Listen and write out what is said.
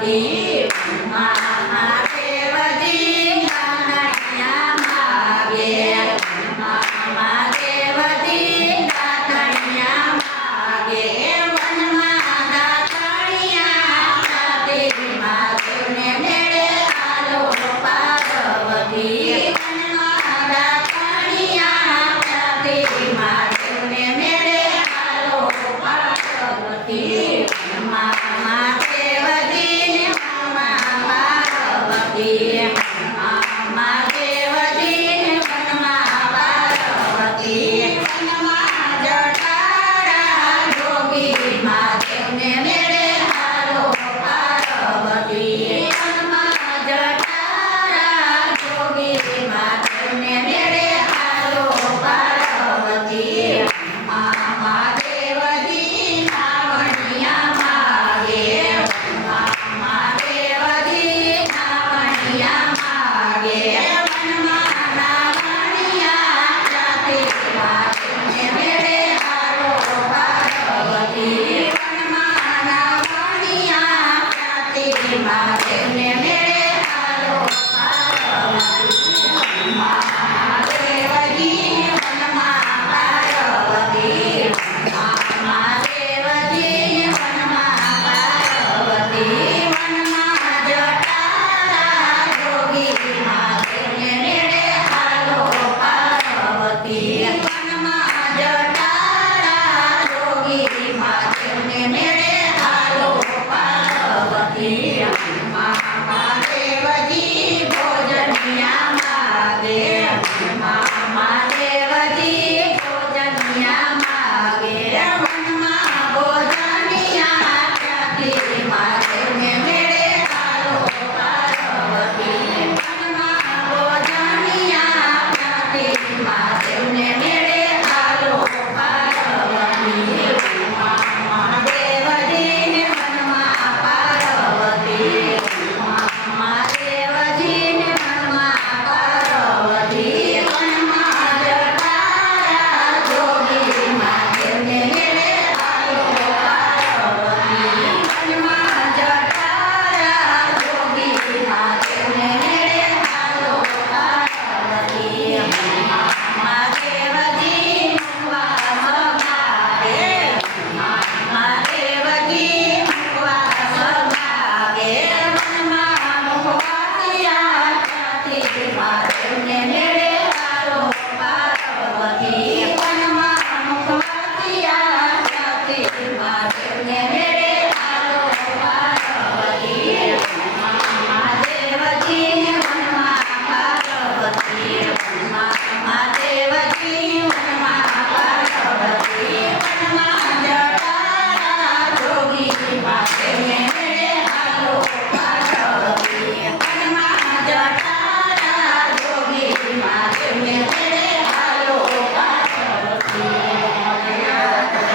Amém. Amen.